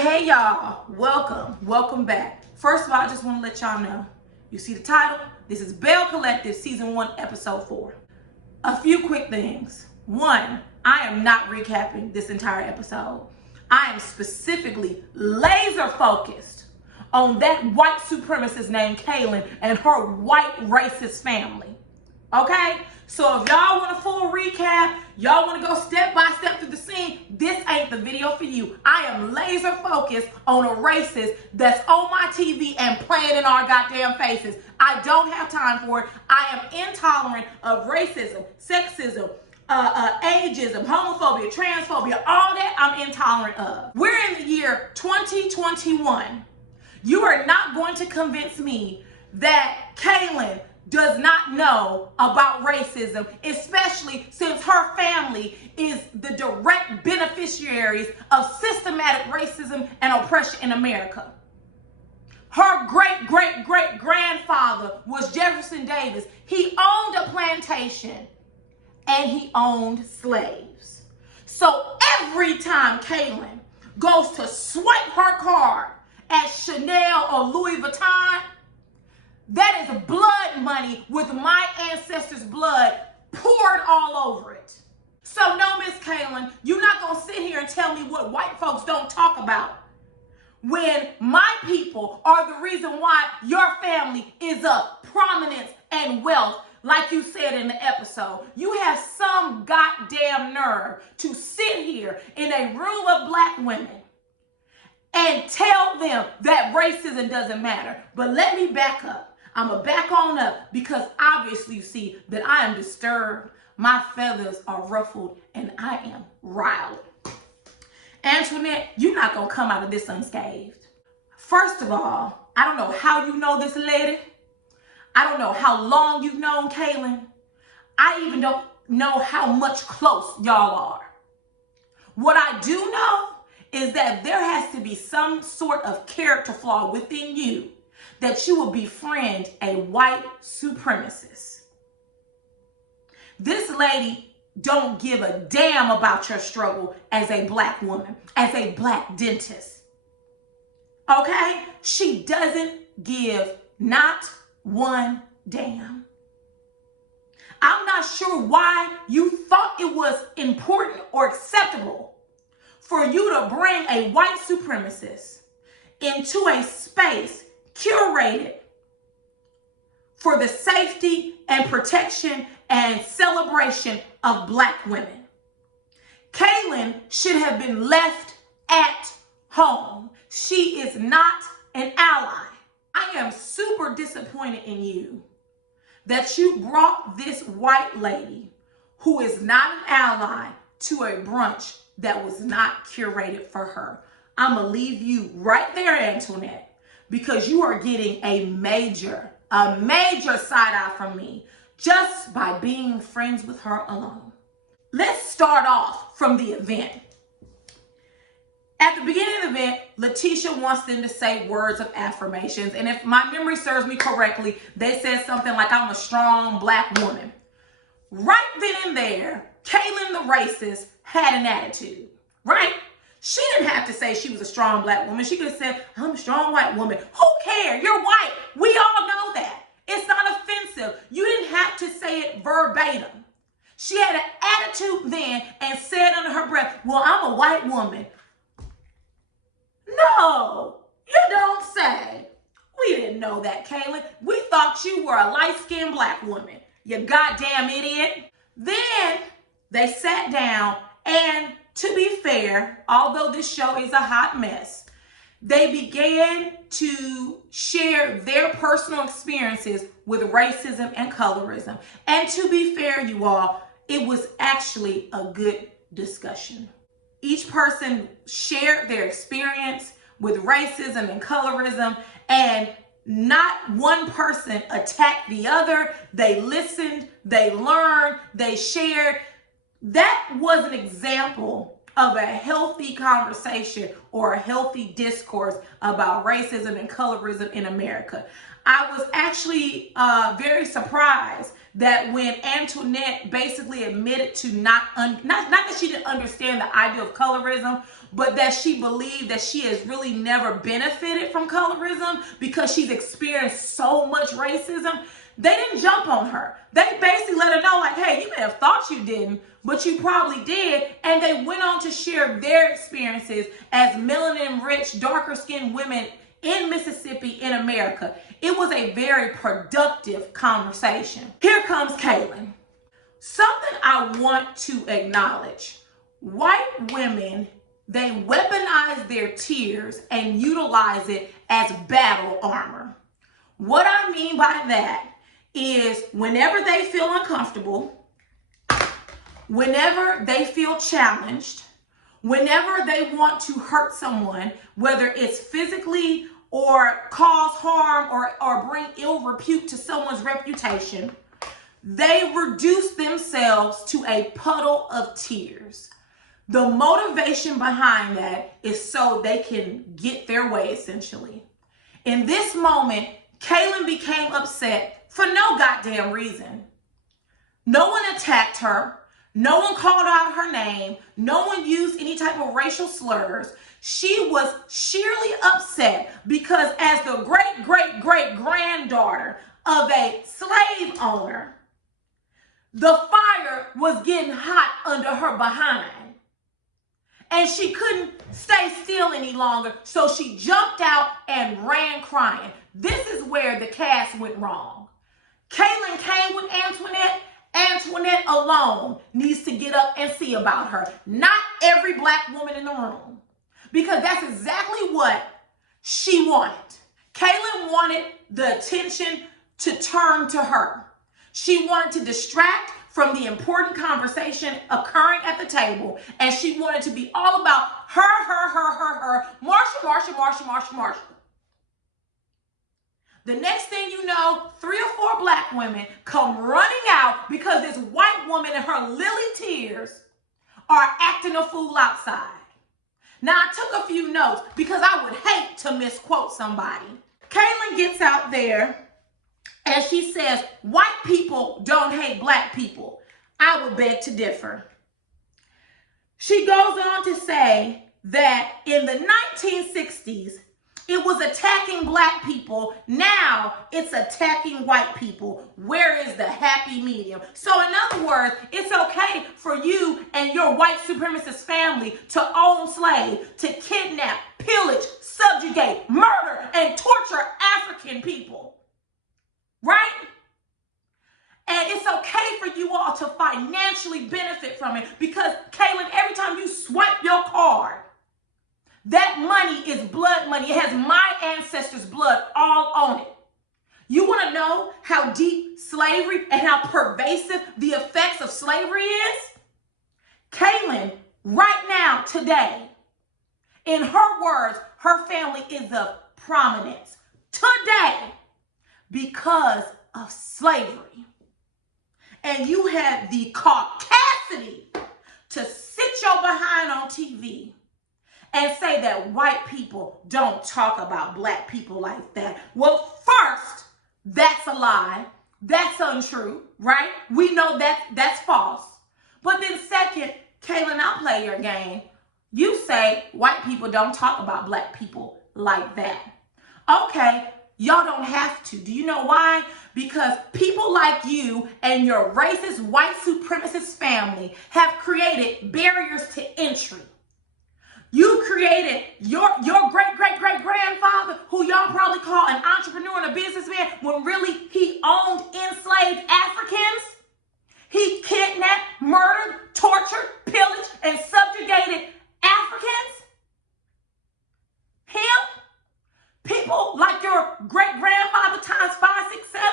Hey y'all, welcome back. First of all, I just want to let y'all know, you see the title? This is Belle Collective Season 1, Episode 4. A few quick things. One, I am not recapping this entire episode. I am specifically laser focused on that white supremacist named Kaylon and her white racist family. Okay? So if y'all want a full recap, y'all want to go step by step through the scene, this ain't the video for you. I am laser focused on a racist that's on my TV and playing in our goddamn faces. I don't have time for it. I am intolerant of racism, sexism, ageism, homophobia, transphobia, all that I'm intolerant of. We're in the year 2021. You are not going to convince me that Kaylon does not know about racism, especially since her family is the direct beneficiaries of systematic racism and oppression in America. Her great-great-great-grandfather was Jefferson Davis. He owned a plantation and he owned slaves. So every time Kaylon goes to swipe her card at Chanel or Louis Vuitton, that is blood money with my ancestors' blood poured all over it. So no, Miss Kaylon, you're not going to sit here and tell me what white folks don't talk about when my people are the reason why your family is of prominence and wealth, like you said in the episode. You have some goddamn nerve to sit here in a room of black women and tell them that racism doesn't matter. But let me back up. I'm going to back on up because obviously you see that I am disturbed. My feathers are ruffled and I am riled. Antoinette, you're not going to come out of this unscathed. First of all, I don't know how you know this lady. I don't know how long you've known Kaylon. I even don't know how much close y'all are. What I do know is that there has to be some sort of character flaw within you that you will befriend a white supremacist. This lady don't give a damn about your struggle as a black woman, as a black dentist. Okay? She doesn't give not one damn. I'm not sure why you thought it was important or acceptable for you to bring a white supremacist into a space curated for the safety and protection and celebration of black women. Kaylon should have been left at home. She is not an ally. I am super disappointed in you that you brought this white lady who is not an ally to a brunch that was not curated for her. I'm going to leave you right there, Antoinette, because you are getting a major side eye from me just by being friends with her alone. Let's start off from the event. At the beginning of the event, Letitia wants them to say words of affirmations. And if my memory serves me correctly, they said something like, I'm a strong black woman. Right then and there, Kaylon the racist had an attitude, right? She didn't have to say she was a strong black woman. She could have said, I'm a strong white woman. Who cares? You're white. We all know that. It's not offensive. You didn't have to say it verbatim. She had an attitude then and said under her breath, well, I'm a white woman. No, you don't say. We didn't know that, Kaylon. We thought you were a light-skinned black woman. You goddamn idiot. Then they sat down and, to be fair, although this show is a hot mess, they began to share their personal experiences with racism and colorism. And to be fair, you all, it was actually a good discussion. Each person shared their experience with racism and colorism, and not one person attacked the other. They listened, they learned, they shared. That was an example of a healthy conversation or a healthy discourse about racism and colorism in America. I was actually very surprised that when Antoinette basically admitted to not that she didn't understand the idea of colorism, but that she believed that she has really never benefited from colorism because she's experienced so much racism, they didn't jump on her. They basically let her know, like, hey, you may have thought you didn't, but you probably did. And they went on to share their experiences as melanin-rich, darker-skinned women in Mississippi, in America. It was a very productive conversation. Here comes Kaylon. Something I want to acknowledge. White women, they weaponize their tears and utilize it as battle armor. What I mean by that is whenever they feel uncomfortable, whenever they feel challenged, whenever they want to hurt someone, whether it's physically or cause harm or bring ill repute to someone's reputation, they reduce themselves to a puddle of tears. The motivation behind that is so they can get their way, essentially. In this moment, Kaylon became upset for no goddamn reason. No one attacked her. No one called out her name. No one used any type of racial slurs. She was sheerly upset because as the great-great-great-granddaughter of a slave owner, the fire was getting hot under her behind. And she couldn't stay still any longer, so she jumped out and ran crying. This is where the cast went wrong. Kaylon came with Antoinette. Antoinette alone needs to get up and see about her. Not every black woman in the room. Because that's exactly what she wanted. Kaylon wanted the attention to turn to her. She wanted to distract from the important conversation occurring at the table, and she wanted to be all about her, Marsha. The next thing you know, 3 or 4 black women come running out because this white woman and her lily tears are acting a fool outside. Now, I took a few notes because I would hate to misquote somebody. Kaylon gets out there and she says, white people don't hate black people. I would beg to differ. She goes on to say that in the 1960s, it was attacking black people. Now it's attacking white people. Where is the happy medium? So in other words, it's okay for you and your white supremacist family to own slaves, to kidnap, pillage, subjugate, murder, and torture African people. Right? And it's okay for you all to financially benefit from it because, Kaylon, every time you swipe your card, that money is blood money. It has my ancestors' blood all on it. You want to know how deep slavery and how pervasive the effects of slavery is? Kaylon, right now, today, in her words, her family is of prominence today because of slavery. And you had the Caucasity to sit your behind on TV and say that white people don't talk about black people like that. Well, first, that's a lie. That's untrue, right? We know that that's false. But then second, Kaylon, I'll play your game. You say white people don't talk about black people like that. Okay, y'all don't have to. Do you know why? Because people like you and your racist white supremacist family have created barriers to entry. You created your great-great-great-grandfather, who y'all probably call an entrepreneur and a businessman, when really he owned enslaved Africans. He kidnapped, murdered, tortured, pillaged, and subjugated Africans. Him? People like your great-grandfather times 5, 6, 7.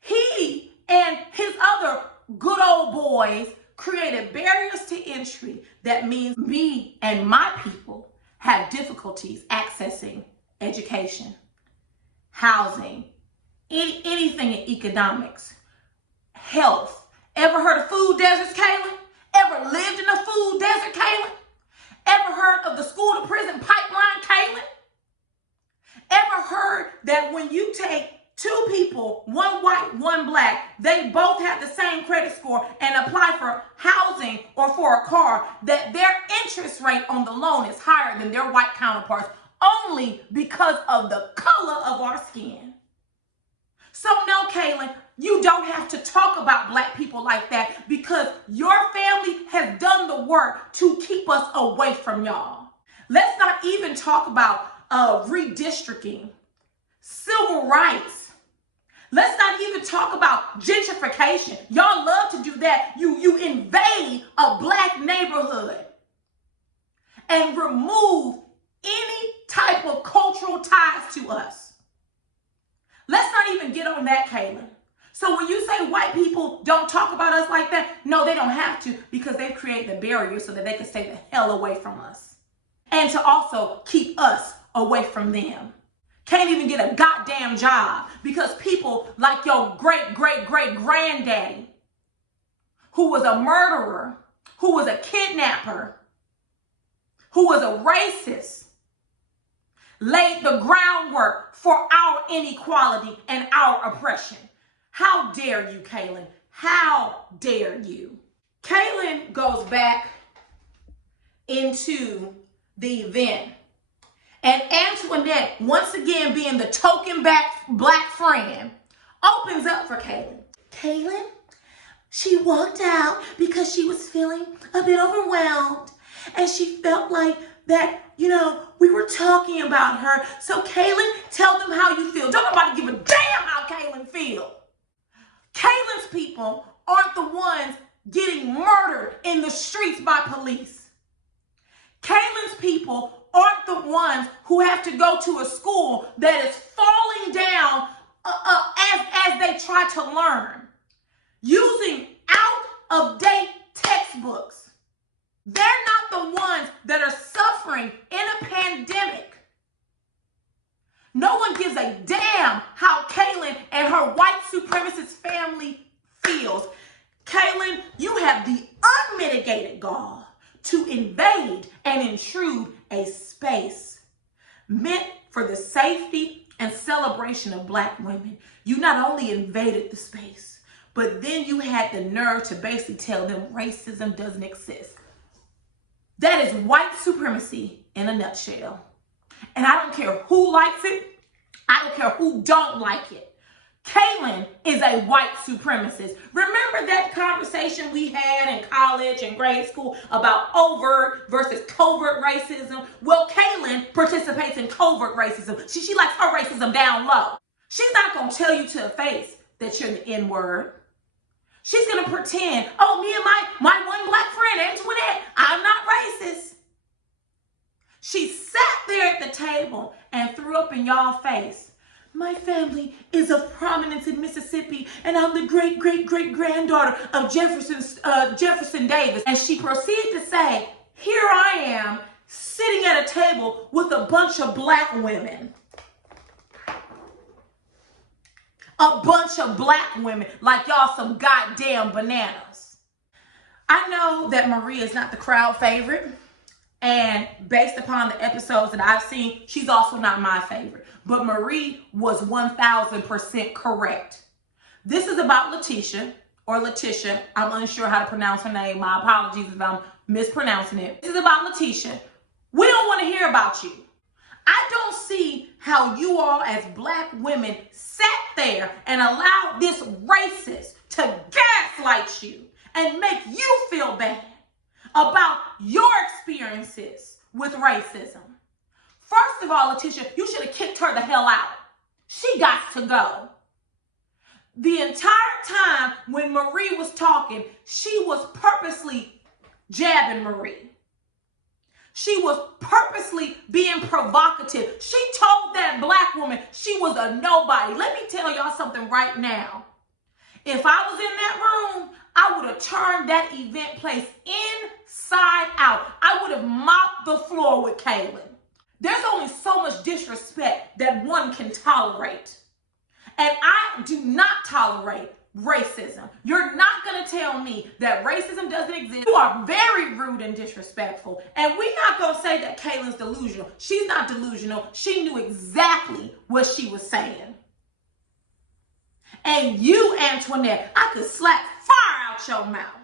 He and his other good old boys created barriers to entry that means me and my people have difficulties accessing education, housing, anything in economics, health. Ever heard of food deserts, Kaylon? Ever lived in a food desert, Kaylon? Ever heard of the school to prison pipeline, Kaylon? Ever heard that when you take Two people, one white, one black, they both have the same credit score and apply for housing or for a car, that their interest rate on the loan is higher than their white counterparts only because of the color of our skin. So no, Kaylon, you don't have to talk about black people like that, because your family has done the work to keep us away from y'all. Let's not even talk about redistricting, civil rights. Let's not even talk about gentrification. Y'all love to do that. You invade a black neighborhood and remove any type of cultural ties to us. Let's not even get on that, Kaylon. So when you say white people don't talk about us like that, no, they don't have to, because they've created the barrier so that they can stay the hell away from us. And to also keep us away from them. Can't even get a goddamn job because people like your great-great-great-granddaddy, who was a murderer, who was a kidnapper, who was a racist, laid the groundwork for our inequality and our oppression. How dare you, Kaylon? How dare you? Kaylon goes back into the event. And Antoinette, once again being the token black friend, opens up for Kaylon. Kaylon, she walked out because she was feeling a bit overwhelmed. And she felt like that, we were talking about her. So Kaylon, tell them how you feel. Don't nobody give a damn how Kaylon feel. Kaylon's people aren't the ones getting murdered in the streets by police. Kaylon's people aren't the ones who have to go to a school that is falling down as they try to learn, using out-of-date textbooks. They're not the ones that are suffering in a pandemic. No one gives a damn how Kaylon and her white supremacist family feels. Kaylon, you have the unmitigated gall to invade and intrude a space meant for the safety and celebration of black women. You not only invaded the space, but then you had the nerve to basically tell them racism doesn't exist. That is white supremacy in a nutshell. And I don't care who likes it. I don't care who don't like it. Kaylon is a white supremacist. Remember that conversation we had in college and grade school about overt versus covert racism? Well, Kaylon participates in covert racism. She likes her racism down low. She's not going to tell you to the face that you're the N-word. She's going to pretend, me and my one black friend, Antoinette, I'm not racist. She sat there at the table and threw up in y'all face. My family is of prominence in Mississippi, and I'm the great-great-great-granddaughter of Jefferson Davis. And she proceeded to say, here I am sitting at a table with a bunch of black women. A bunch of black women, like y'all some goddamn bananas. I know that Marie is not the crowd favorite. And based upon the episodes that I've seen, she's also not my favorite. But Marie was 1000% correct. This is about Letitia, or Letitia. I'm unsure how to pronounce her name. My apologies if I'm mispronouncing it. This is about Letitia. We don't want to hear about you. I don't see how you all as black women sat there and allowed this racist to gaslight you and make you feel bad about your experiences with racism. First of all, Letitia, you should have kicked her the hell out. She got to go. The entire time when Marie was talking, she was purposely jabbing Marie. She was purposely being provocative. She told that black woman she was a nobody. Let me tell y'all something right now. If I was in that room, I would have turned that event place inside out. I would have mopped the floor with Kaylon. There's only so much disrespect that one can tolerate. And I do not tolerate racism. You're not going to tell me that racism doesn't exist. You are very rude and disrespectful. And we're not going to say that Kaylon's delusional. She's not delusional. She knew exactly what she was saying. And you, Antoinette, I could slap fire out your mouth.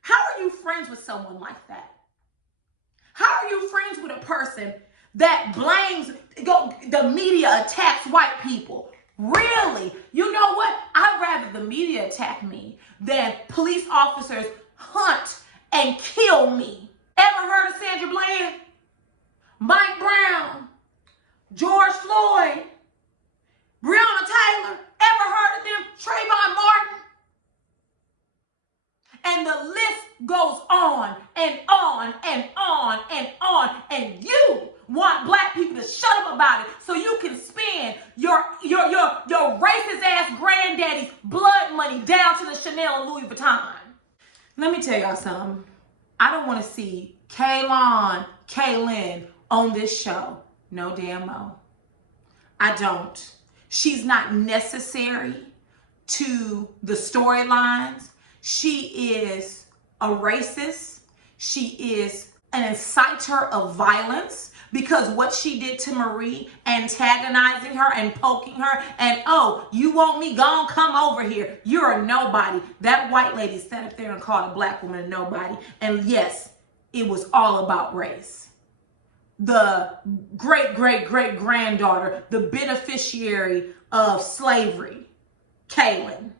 How are you friends with someone like that? How are you friends with a person that blames, the media attacks white people? Really? You know what? I'd rather the media attack me than police officers hunt and kill me. Ever heard of Sandra Bland? Mike Brown? George Floyd? Breonna Taylor? Ever heard of them? Trayvon Martin? And the list goes on and on and on and on. And you want black people to shut up about it so you can spend your racist ass granddaddy's blood money down to the Chanel and Louis Vuitton. Let me tell y'all something. I don't want to see Kaylon on this show. No damn mo. I don't. She's not necessary to the storylines. She is a racist. She is an inciter of violence because what she did to Marie, antagonizing her and poking her, and oh, you want me? Go on, come over here. You're a nobody. That white lady sat up there and called a black woman a nobody. And yes, it was all about race. The great-great-great-granddaughter, the beneficiary of slavery, Kaylon.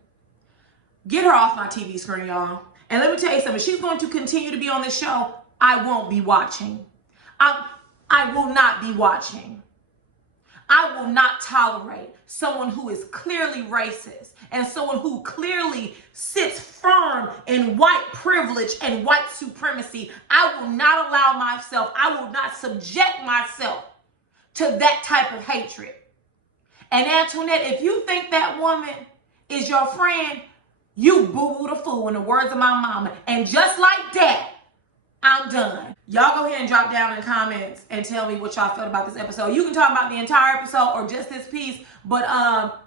Get her off my TV screen, y'all. And let me tell you something. She's going to continue to be on this show. I won't be watching. I will not be watching. I will not tolerate someone who is clearly racist and someone who clearly sits firm in white privilege and white supremacy. I will not allow myself, I will not subject myself to that type of hatred. And Antoinette, if you think that woman is your friend, you boo-boo the fool, in the words of my mama. And just like that, I'm done. Y'all go ahead and drop down in the comments and tell me what y'all felt about this episode. You can talk about the entire episode or just this piece, but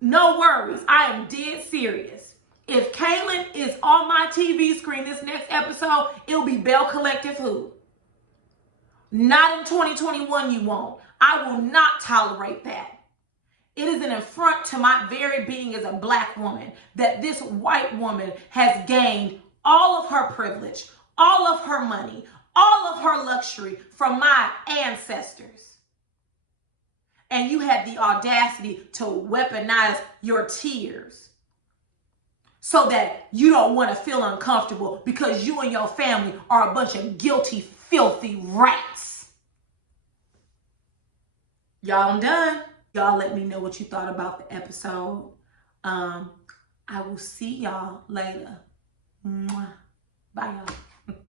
no worries. I am dead serious. If Kaylon is on my TV screen this next episode, it'll be Belle Collective who? Not in 2021 you won't. I will not tolerate that. It is an affront to my very being as a black woman that this white woman has gained all of her privilege, all of her money, all of her luxury from my ancestors. And you had the audacity to weaponize your tears so that you don't want to feel uncomfortable because you and your family are a bunch of guilty, filthy rats. Y'all, I'm done. Y'all let me know what you thought about the episode. I will see y'all later. Mwah. Bye, y'all.